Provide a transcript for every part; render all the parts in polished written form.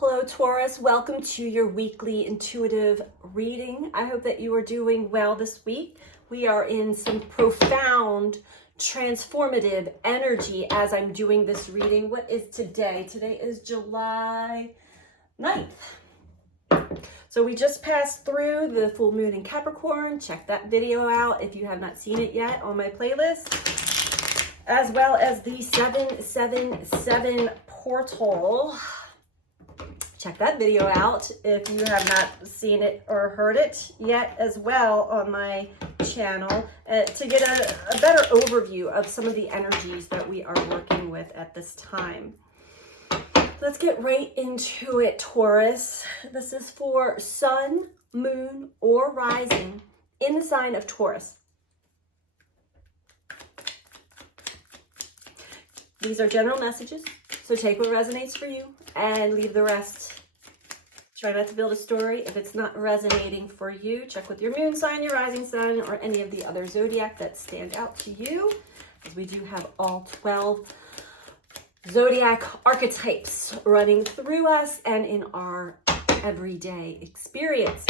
Hello Taurus, welcome to your weekly intuitive reading. I hope that you are doing well this week. We are in some profound, transformative energy as I'm doing this reading. What is today? Today is July 9th. So we just passed through the full moon in Capricorn. Check that video out if you have not seen it yet on my playlist, as well as the 777 portal. Check that video out if you have not seen it or heard it yet as well on my channel to get a better overview of some of the energies that we are working with at this time. Let's get right into it, Taurus. This is for sun, moon, or rising in the sign of Taurus. These are general messages, so take what resonates for you and leave the rest. Try not to build a story. If it's not resonating for you, check with your moon sign, your rising sign, or any of the other zodiac that stand out to you, because we do have all 12 zodiac archetypes running through us and in our everyday experience.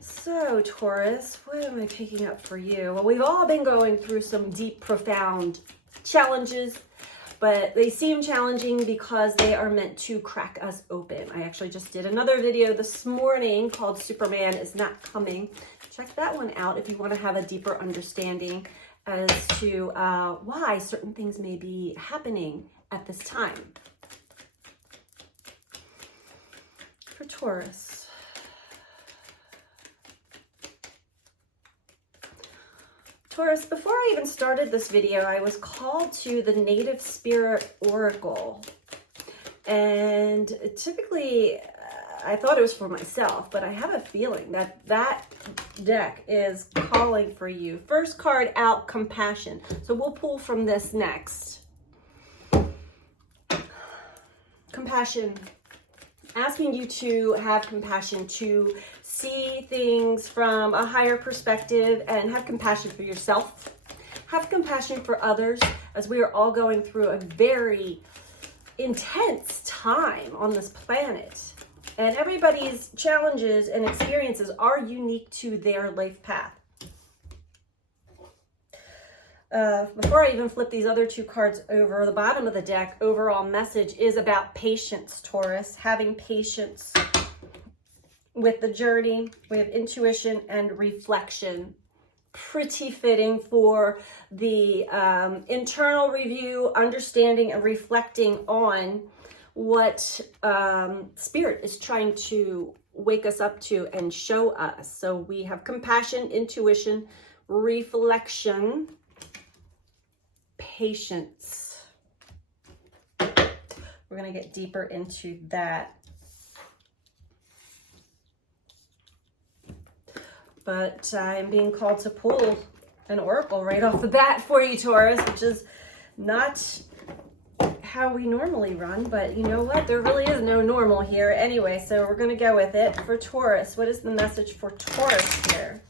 So, Taurus, what am I picking up for you? Well, we've all been going through some deep, profound challenges, but they seem challenging because they are meant to crack us open. I actually just did another video this morning called Superman is Not Coming. Check that one out if you want to have a deeper understanding as to why certain things may be happening at this time. For Taurus. Taurus, before I even started this video, I was called to the Native Spirit Oracle. And typically, I thought it was for myself, but I have a feeling that that deck is calling for you. First card out, compassion. So we'll pull from this next. Compassion. Asking you to have compassion, to see things from a higher perspective and have compassion for yourself. Have compassion for others, as we are all going through a very intense time on this planet. And everybody's challenges and experiences are unique to their life path. Before I even flip these other two cards over, the bottom of the deck, overall message is about patience, Taurus. Having patience with the journey. We have intuition and reflection. Pretty fitting for the internal review, understanding and reflecting on what Spirit is trying to wake us up to and show us. So we have compassion, intuition, reflection, patience. We're going to get deeper into that. But I'm being called to pull an oracle right off the bat for you, Taurus, which is not how we normally run, but you know what? There really is no normal here anyway, so we're going to go with it. For Taurus, what is the message for Taurus here?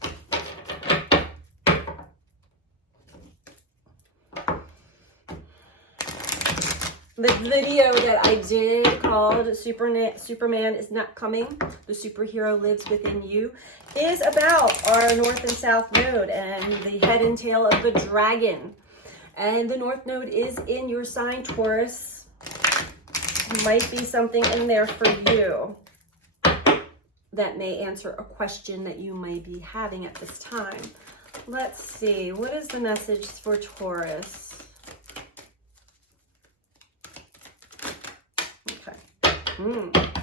The video that I did called Superman is Not Coming, the superhero lives within you, is about our North and South node and the head and tail of the dragon. And the North node is in your sign, Taurus. Might be something in there for you that may answer a question that you may be having at this time. Let's see, what is the message for Taurus?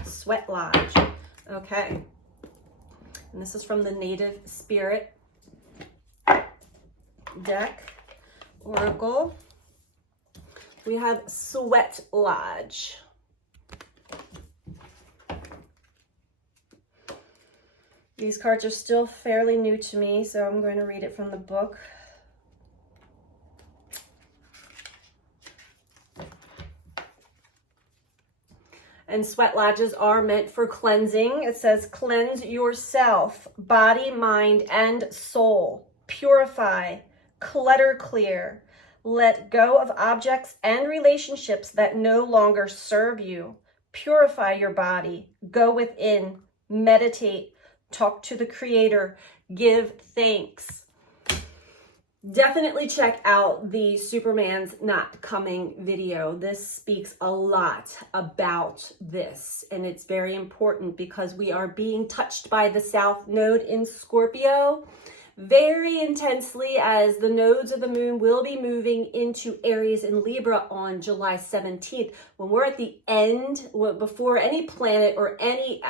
Sweat Lodge. Okay. And this is from the Native Spirit deck, Oracle. We have Sweat Lodge. These cards are still fairly new to me, so I'm going to read it from the book. And sweat lodges are meant for cleansing. It says, cleanse yourself, body, mind, and soul. Purify, clutter clear. Let go of objects and relationships that no longer serve you. purify your body, go within, meditate, talk to the Creator, give thanks. Definitely check out the Superman's Not Coming video. This speaks a lot about this, and it's very important because we are being touched by the South Node in Scorpio very intensely, as the nodes of the moon will be moving into Aries and Libra on July 17th. When we're at the end, before any planet or any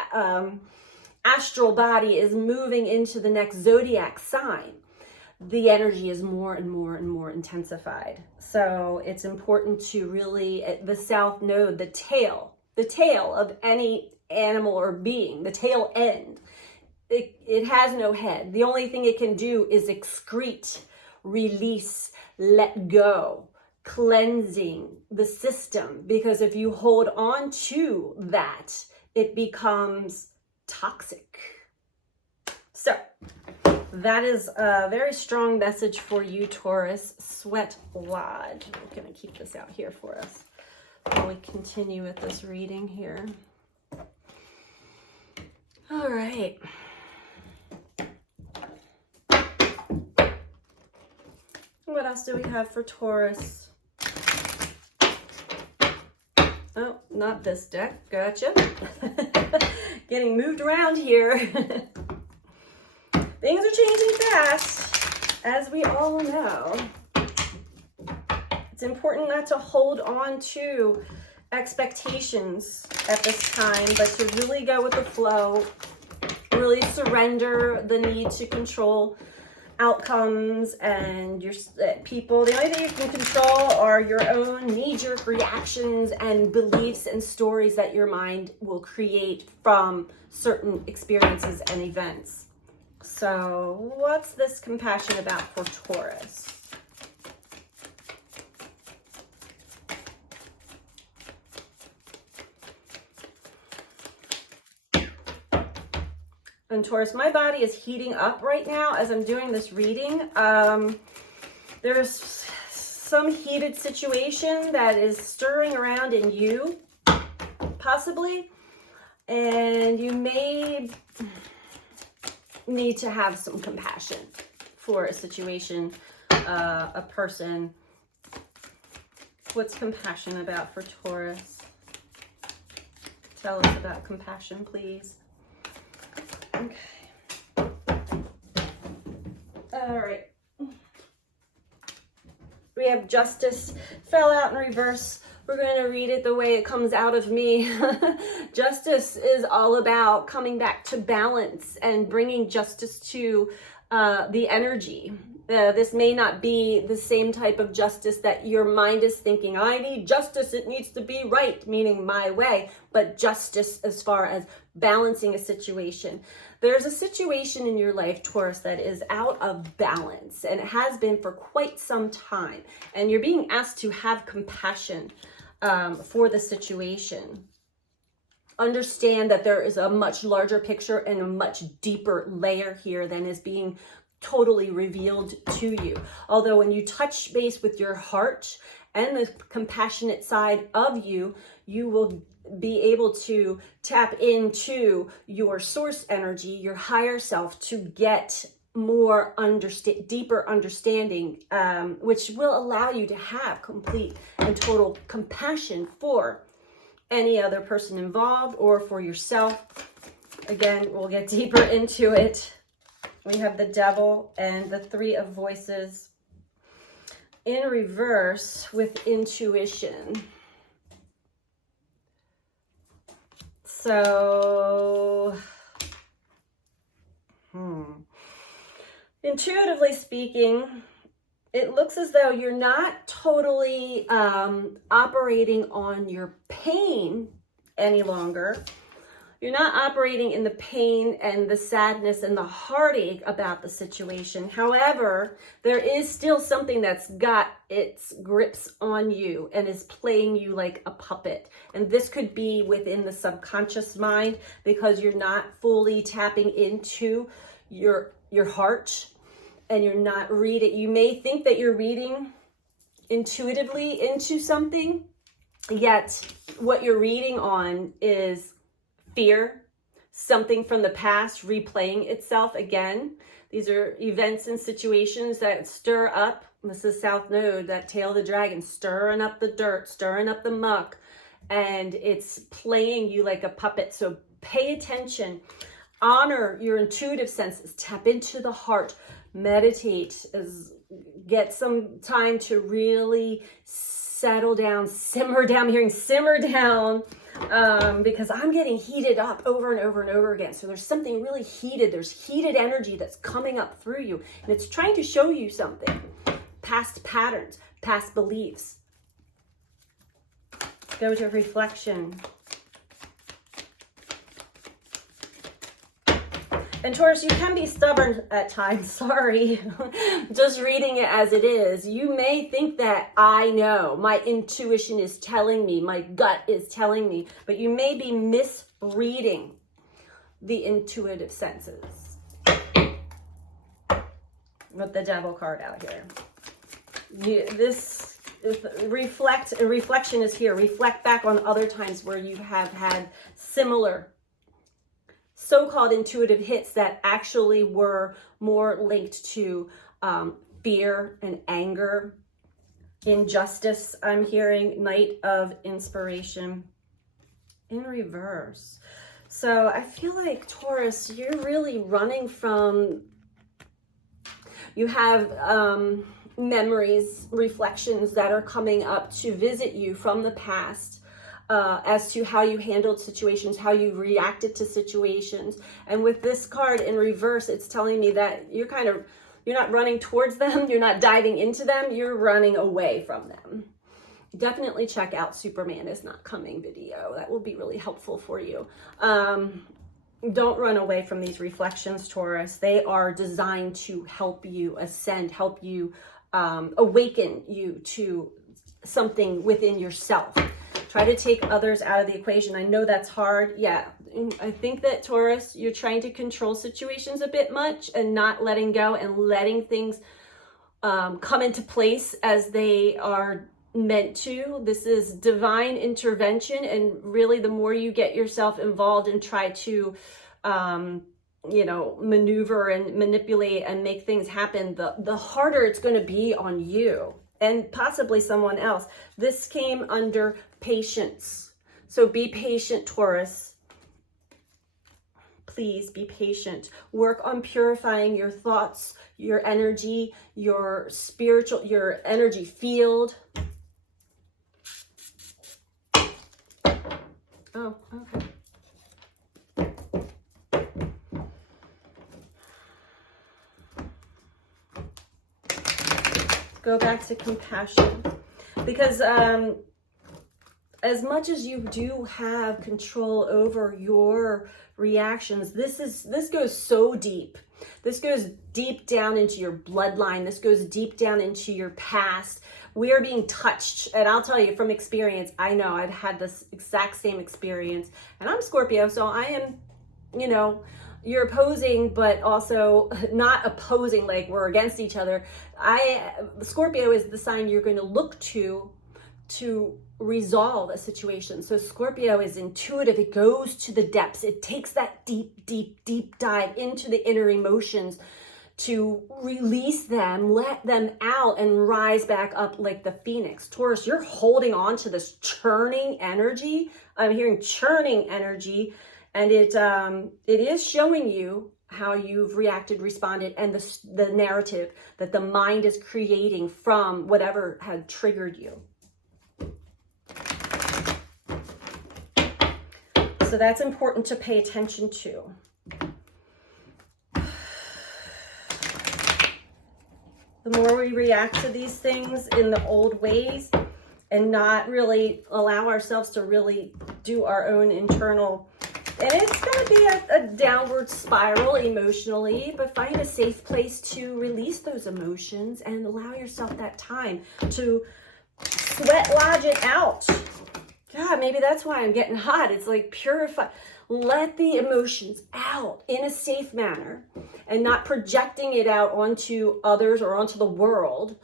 astral body is moving into the next zodiac sign, the energy is more and more and more intensified. So it's important to really, the South Node, the tail of any animal or being, the tail end, it has no head. The only thing it can do is excrete, release, let go, cleansing the system. Because if you hold on to that, it becomes toxic. So that is a very strong message for you, Taurus. Sweat Lodge. I'm going to keep this out here for us while we continue with this reading here. All right. What else do we have for Taurus? Oh, not this deck. Gotcha. Getting moved around here. Things are changing fast, as we all know. It's important not to hold on to expectations at this time, but to really go with the flow, really surrender the need to control outcomes and your people. The only thing you can control are your own knee-jerk reactions and beliefs and stories that your mind will create from certain experiences and events. So what's this compassion about for Taurus? And Taurus, my body is heating up right now as I'm doing this reading. There's some heated situation that is stirring around in you, possibly, and you may need to have some compassion for a situation, a person. What's compassion about for Taurus? Tell us about compassion, please. Okay. All right. We have justice fell out in reverse. We're going to read it the way it comes out of me. Justice is all about coming back to balance and bringing justice to the energy. This may not be the same type of justice that your mind is thinking, I need justice, it needs to be right, meaning my way, but justice as far as balancing a situation. There's a situation in your life, Taurus, that is out of balance, and it has been for quite some time, and you're being asked to have compassion for the situation. Understand that there is a much larger picture and a much deeper layer here than is being totally revealed to you. Although when you touch base with your heart and the compassionate side of you, you will be able to tap into your source energy, your higher self, to get more deeper understanding, which will allow you to have complete and total compassion for any other person involved or for yourself. Again, we'll get deeper into it. We have the Devil and the Three of Voices in reverse with intuition. So, intuitively speaking, it looks as though you're not totally operating on your pain any longer. You're not operating in the pain and the sadness and the heartache about the situation. However, there is still something that's got its grips on you and is playing you like a puppet. And this could be within the subconscious mind because you're not fully tapping into your heart and you're not reading. You may think that you're reading intuitively into something, Yet what you're reading on is fear, something from the past replaying itself again. These are events and situations that stir up, this is South Node, that tail of the dragon, stirring up the dirt, stirring up the muck, and it's playing you like a puppet. So pay attention, honor your intuitive senses, tap into the heart, meditate, get some time to really settle down, simmer down. I'm hearing simmer down because I'm getting heated up over and over and over again. So there's something really heated. There's heated energy that's coming up through you, and it's trying to show you something. Past patterns, past beliefs. Go to reflection. And Taurus, you can be stubborn at times, sorry. Just reading it as it is. You may think that I know, my intuition is telling me, my gut is telling me, but you may be misreading the intuitive senses. With the Devil card out here. Reflection is here. Reflect back on other times where you have had similar so-called intuitive hits that actually were more linked to fear and anger, injustice. I'm hearing Knight of Inspiration in reverse. So I feel like, Taurus, you're really running from, you have memories, reflections that are coming up to visit you from the past. As to how you handled situations, how you reacted to situations. And with this card in reverse, it's telling me that you're not running towards them, you're not diving into them, you're running away from them. Definitely check out Superman Is Not Coming video. That will be really helpful for you. Don't run away from these reflections, Taurus. They are designed to help you ascend, help you awaken you to something within yourself. Try to take others out of the equation. I know that's hard. Yeah, I think that, Taurus, you're trying to control situations a bit much and not letting go and letting things come into place as they are meant to. This is divine intervention, and really the more you get yourself involved and try to maneuver and manipulate and make things happen, the harder it's going to be on you and possibly someone else. This came under patience. So be patient, Taurus. Please be patient. Work on purifying your thoughts, your energy, your spiritual, your energy field. Oh, okay. Go back to compassion, because as much as you do have control over your reactions, this goes so deep. This goes deep down into your bloodline. This goes deep down into your past. We are being touched, and I'll tell you from experience, I know I've had this exact same experience, and I'm Scorpio, so I am, you're opposing, but also not opposing like we're against each other. Scorpio is the sign you're going to look to resolve a situation. So Scorpio is intuitive. It goes to the depths. It takes that deep, deep, deep dive into the inner emotions to release them, let them out, and rise back up like the phoenix. Taurus, you're holding on to this churning energy. I'm hearing churning energy. And it is showing you how you've reacted, responded, and the narrative that the mind is creating from whatever had triggered you. So that's important to pay attention to. The more we react to these things in the old ways and not really allow ourselves to really do our own internal. And it's going to be a downward spiral emotionally, but find a safe place to release those emotions and allow yourself that time to sweat lodge it out. God, maybe that's why I'm getting hot. It's like purify. Let the emotions out in a safe manner and not projecting it out onto others or onto the world.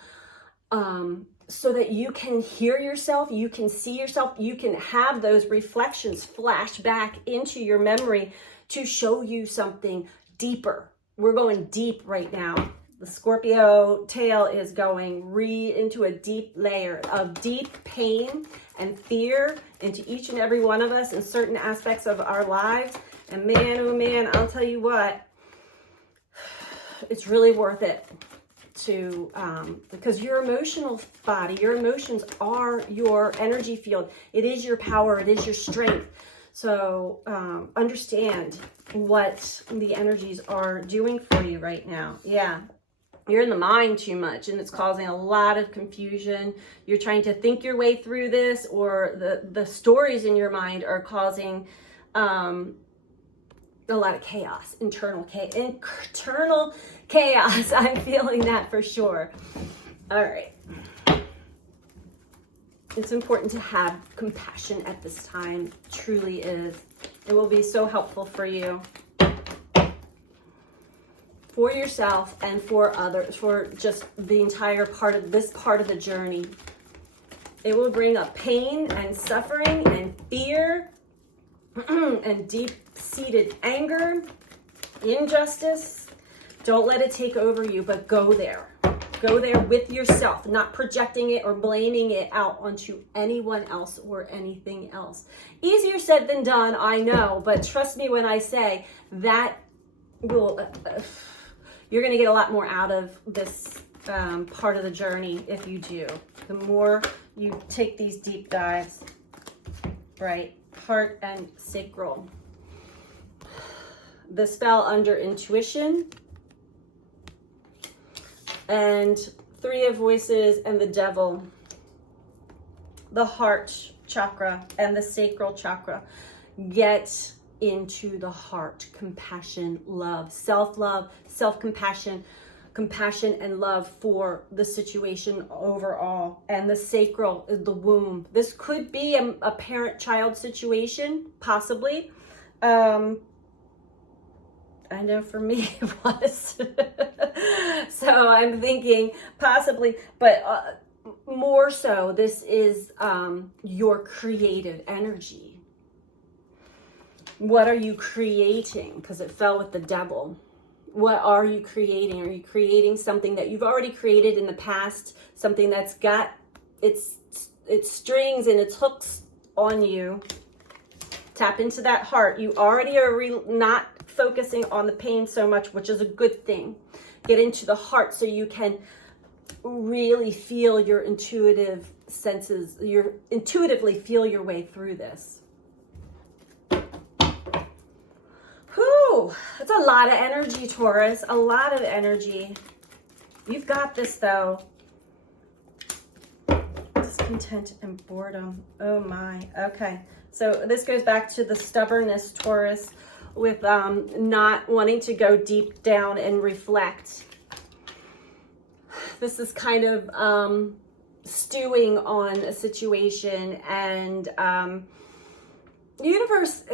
so that you can hear yourself, you can see yourself, you can have those reflections flash back into your memory to show you something deeper. We're going deep right now. The Scorpio tail is going into a deep layer of deep pain and fear into each and every one of us in certain aspects of our lives. And man, oh man, I'll tell you what, it's really worth it to, because your emotional body, your emotions are your energy field. It is your power. It is your strength. So understand what the energies are doing for you right now. Yeah. You're in the mind too much and it's causing a lot of confusion. You're trying to think your way through this, or the stories in your mind are causing a lot of chaos, internal chaos. I'm feeling that for sure. All right. It's important to have compassion at this time. It truly is. It will be so helpful for you, for yourself and for others, for just the entire part of the journey. It will bring up pain and suffering and fear and deep-seated anger, injustice. Don't let it take over you, but go there. Go there with yourself, not projecting it or blaming it out onto anyone else or anything else. Easier said than done, I know, but trust me when I say that will, you're going to get a lot more out of this part of the journey if you do. The more you take these deep dives, right? Heart and sacral. This fell under intuition and Three of Voices and the Devil. The heart chakra and the sacral chakra. Get into the heart. Compassion, love, self-love, self-compassion, compassion and love for the situation overall. And the sacral is the womb. This could be a parent-child situation, possibly. I know for me it was. So I'm thinking possibly, but more so, this is your creative energy. What are you creating? Because it fell with the devil. What are you creating? Are you creating something that you've already created in the past? Something that's got its strings and its hooks on you. Tap into that heart. You already are not focusing on the pain so much, which is a good thing. Get into the heart so you can really feel your intuitive senses, intuitively feel your way through this. Whew, that's a lot of energy, Taurus, a lot of energy. You've got this though. Discontent and boredom. Oh my, okay. So this goes back to the stubbornness, Taurus, with not wanting to go deep down and reflect. This is kind of stewing on a situation, and the universe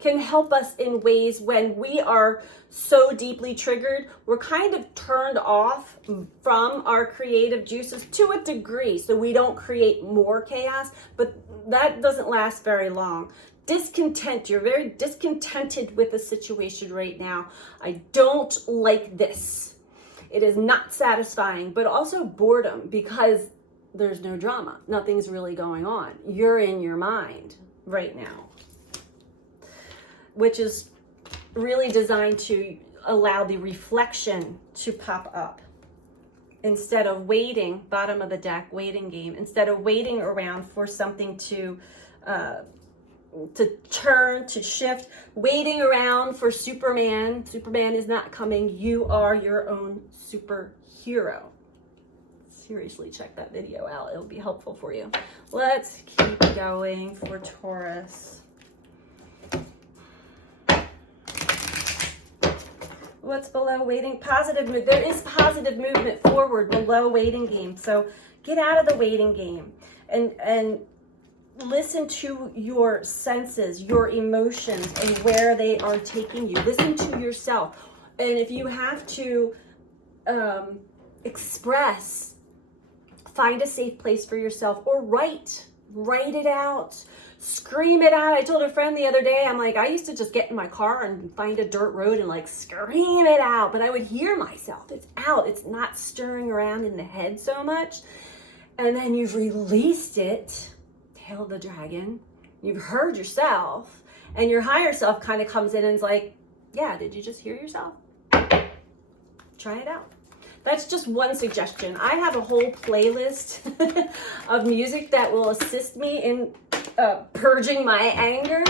can help us in ways when we are so deeply triggered. We're kind of turned off from our creative juices to a degree, so we don't create more chaos, but that doesn't last very long. Discontent, you're very discontented with the situation right now. I don't like this. It is not satisfying, but also boredom, because there's no drama. Nothing's really going on. You're in your mind right now, which is really designed to allow the reflection to pop up. Instead of waiting, bottom of the deck, waiting game, instead of waiting around for something to turn, to shift, waiting around for Superman. Superman is not coming. You are your own superhero. Seriously, check that video out. It'll be helpful for you. Let's keep going for Taurus. What's below waiting? Positive move. There is positive movement forward below waiting game. So get out of the waiting game and listen to your senses, your emotions, and where they are taking you. Listen to yourself. And if you have to express find a safe place for yourself, or write it out, scream it out. I told a friend the other day, I'm like, I used to just get in my car and find a dirt road and like scream it out, but I would hear myself. It's out. It's not stirring around in the head so much. And then you've released it, tail of the dragon. You've heard yourself, and your higher self kind of comes in and is like, yeah, did you just hear yourself? Try it out. That's just one suggestion. I have a whole playlist of music that will assist me in purging my anger.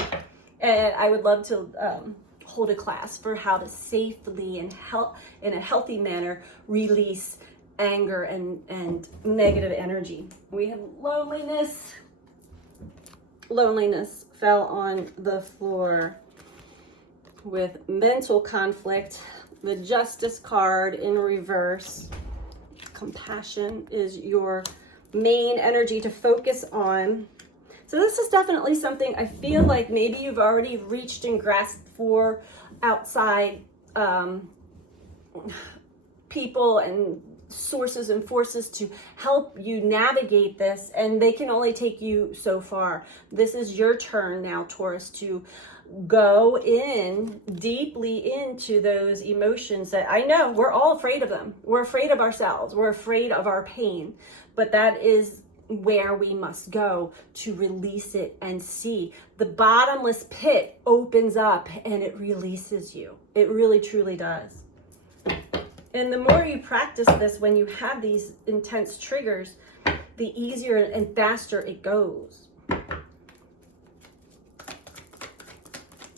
And I would love to hold a class for how to safely and in a healthy manner release anger and negative energy. We have loneliness. Loneliness fell on the floor with mental conflict. The Justice card in reverse. Compassion is your main energy to focus on. So this is definitely something I feel like maybe you've already reached and grasped for outside people and sources and forces to help you navigate this, and they can only take you so far. This is your turn now, Taurus, to go in deeply into those emotions that I know we're all afraid of them. We're afraid of ourselves. We're afraid of our pain, but that is where we must go to release it and see. The bottomless pit opens up and it releases you. It really, truly does. And the more you practice this, when you have these intense triggers, the easier and faster it goes.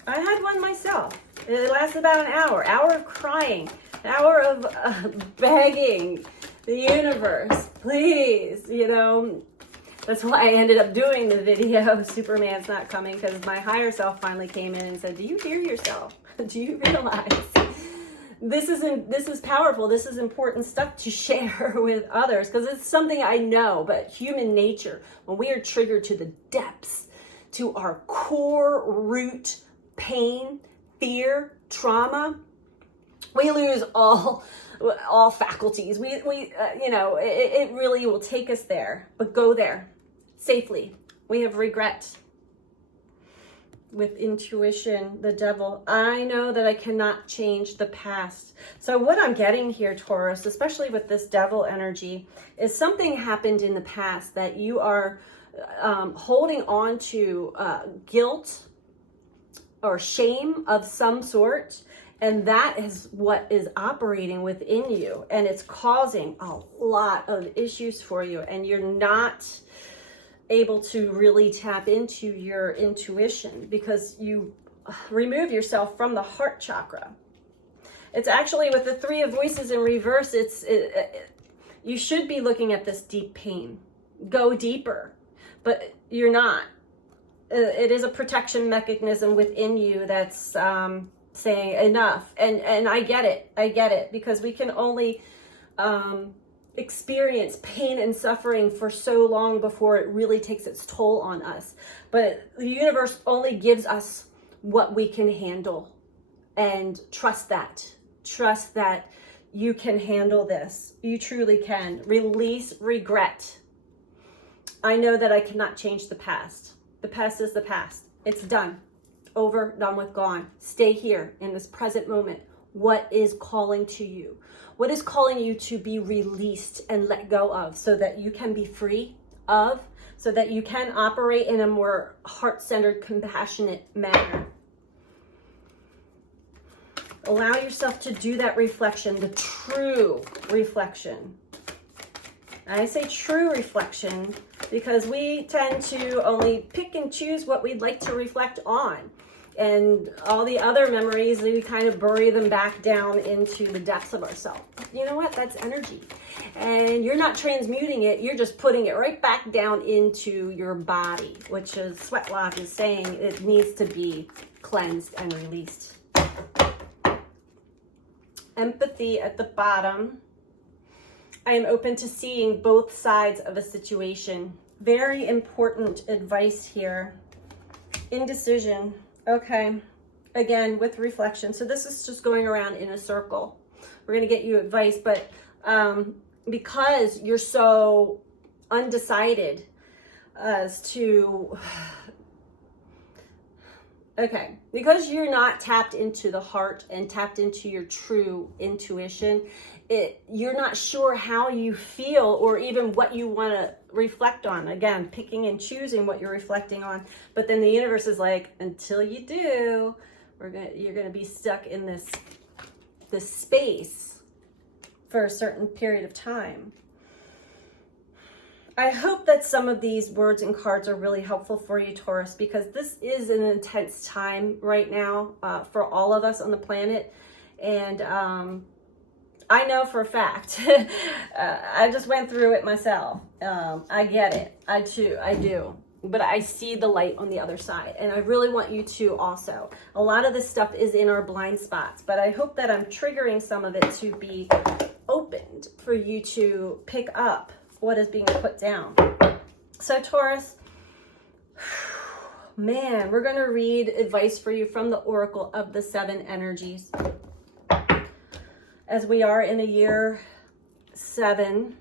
I had one myself. It lasted about an hour of crying, an hour of begging the universe, please, you know. That's why I ended up doing the video, Superman's Not Coming, because my higher self finally came in and said, do you hear yourself? Do you realize this is powerful? This is important stuff to share with others, because it's something I know, but human nature, when we are triggered to the depths, to our core root pain, fear, trauma, we lose all faculties. We you know, it really will take us there, but go there safely. We have regret. With intuition, the devil, I know that I cannot change the past. So what I'm getting here, Taurus, especially with this devil energy, is something happened in the past that you are holding on to guilt or shame of some sort, and that is what is operating within you, and it's causing a lot of issues for you, and you're not able to really tap into your intuition because you remove yourself from the heart chakra. It's actually with the Three of Voices in reverse, you should be looking at this deep pain. Go deeper, but you're not. It is a protection mechanism within you that's saying enough. And I get it, because we can only experience pain and suffering for so long before it really takes its toll on us. But the universe only gives us what we can handle, and trust that you can handle this. You truly can. Release regret. I know that I cannot change the past. The past is the past. It's done. Over, done with, gone. Stay here in this present moment. What is calling to you? What is calling you to be released and let go of, so that you can be free of, so that you can operate in a more heart-centered, compassionate manner? Allow yourself to do that reflection, the true reflection. I say true reflection because we tend to only pick and choose what we'd like to reflect on. And all the other memories, we kind of bury them back down into the depths of ourselves. You know what? That's energy. And you're not transmuting it. You're just putting it right back down into your body, which is Sweat Lodge is saying it needs to be cleansed and released. Empathy at the bottom. I am open to seeing both sides of a situation. Very important advice here. Indecision. Okay, again, with reflection. So this is just going around in a circle. We're going to get you advice, but because you're so undecided as to, okay, because you're not tapped into the heart and tapped into your true intuition, you're not sure how you feel or even what you want to reflect on. Again, picking and choosing what you're reflecting on. But then the universe is like, until you do, you're gonna be stuck in this space for a certain period of time. I hope that some of these words and cards are really helpful for you, Taurus, because this is an intense time right now for all of us on the planet. And I know for a fact, I just went through it myself. I get it. I do. But I see the light on the other side. And I really want you to also. A lot of this stuff is in our blind spots, but I hope that I'm triggering some of it to be opened for you to pick up what is being put down. So Taurus, man, we're going to read advice for you from the Oracle of the Seven Energies. As we are in the year 7,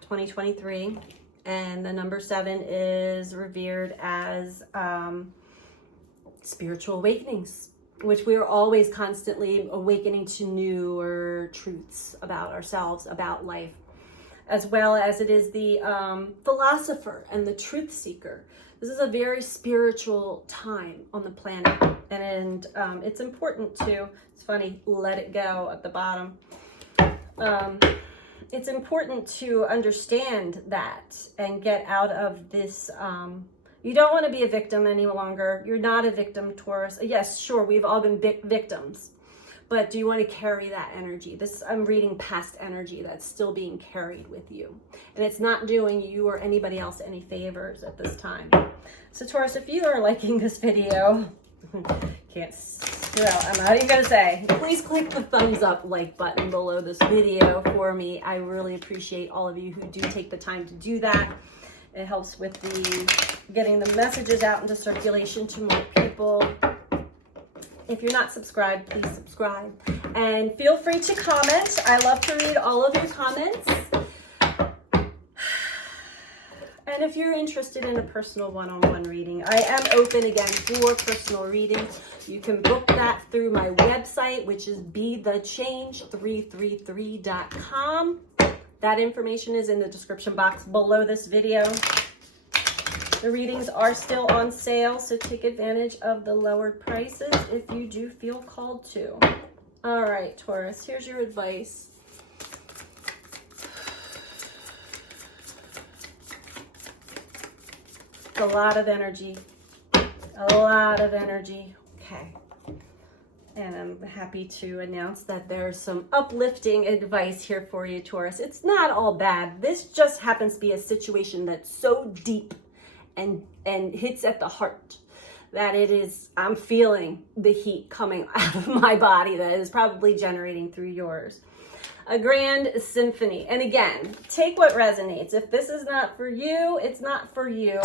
2023, and the number 7 is revered as spiritual awakenings, which we are always constantly awakening to newer truths about ourselves, about life, as well as it is the philosopher and the truth seeker. This is a very spiritual time on the planet, and it's important to, it's funny, let it go at the bottom. It's important to understand that and get out of this. You don't want to be a victim any longer. You're not a victim, Taurus. Yes, sure, we've all been victims. But do you want to carry that energy? I'm reading past energy that's still being carried with you. And it's not doing you or anybody else any favors at this time. So Taurus, if you are liking this video, I'm not even going to say, please click the thumbs up like button below this video for me. I really appreciate all of you who do take the time to do that. It helps with getting the messages out into circulation to more people. If you're not subscribed, please subscribe. And feel free to comment. I love to read all of your comments. And if you're interested in a personal one-on-one reading, I am open again for personal readings. You can book that through my website, which is BeTheChange333.com. That information is in the description box below this video. The readings are still on sale, so take advantage of the lowered prices if you do feel called to. All right, Taurus, here's your advice. A lot of energy. A lot of energy. Okay. And I'm happy to announce that there's some uplifting advice here for you, Taurus. It's not all bad. This just happens to be a situation that's so deep and hits at the heart that I'm feeling the heat coming out of my body that is probably generating through yours. A grand symphony. And again, take what resonates. If this is not for you, it's not for you.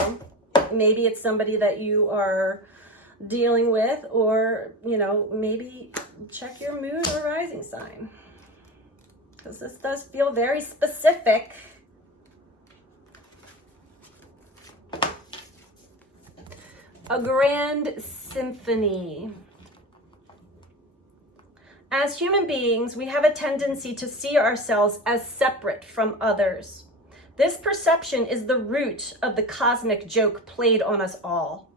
Maybe it's somebody that you are dealing with, or, maybe check your moon or rising sign, because this does feel very specific. A grand symphony. As human beings, we have a tendency to see ourselves as separate from others. This perception is the root of the cosmic joke played on us all.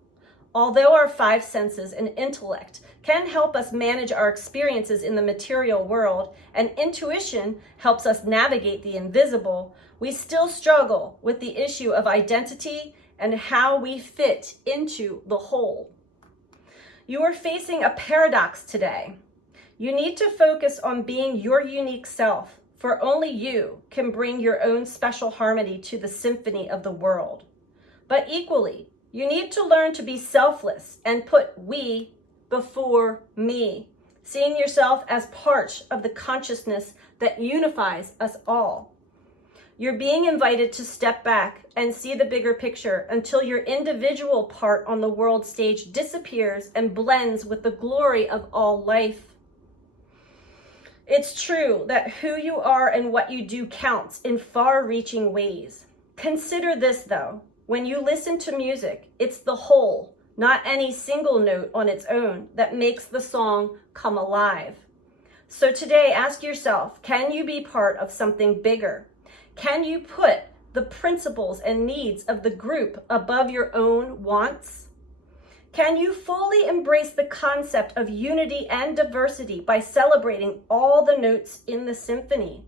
Although our 5 senses and intellect can help us manage our experiences in the material world, and intuition helps us navigate the invisible, we still struggle with the issue of identity and how we fit into the whole. You are facing a paradox today. You need to focus on being your unique self, for only you can bring your own special harmony to the symphony of the world. But equally, you need to learn to be selfless and put we before me, seeing yourself as part of the consciousness that unifies us all. You're being invited to step back and see the bigger picture until your individual part on the world stage disappears and blends with the glory of all life. It's true that who you are and what you do counts in far-reaching ways. Consider this though, when you listen to music, it's the whole, not any single note on its own, that makes the song come alive. So today, ask yourself, can you be part of something bigger? Can you put the principles and needs of the group above your own wants? Can you fully embrace the concept of unity and diversity by celebrating all the notes in the symphony?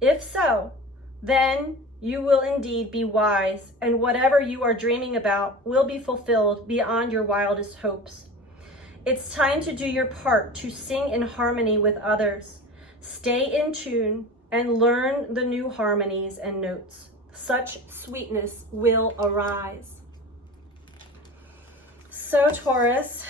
If so, then you will indeed be wise, and whatever you are dreaming about will be fulfilled beyond your wildest hopes. It's time to do your part to sing in harmony with others. Stay in tune and learn the new harmonies and notes. Such sweetness will arise. So Taurus,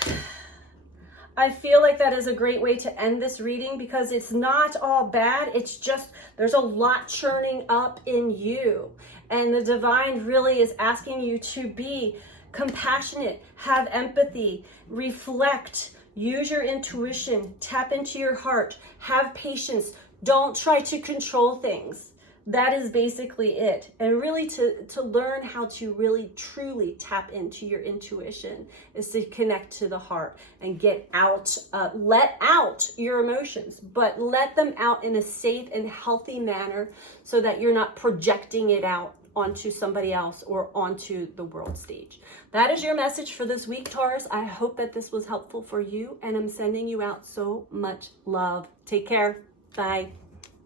I feel like that is a great way to end this reading because it's not all bad. It's just there's a lot churning up in you. And the divine really is asking you to be compassionate, have empathy, reflect, use your intuition, tap into your heart, have patience. Don't try to control things. That is basically it. And really to learn how to really truly tap into your intuition is to connect to the heart and get out, let out your emotions, but let them out in a safe and healthy manner so that you're not projecting it out onto somebody else or onto the world stage. That is your message for this week, Taurus. I hope that this was helpful for you, and I'm sending you out so much love. Take care. Bye.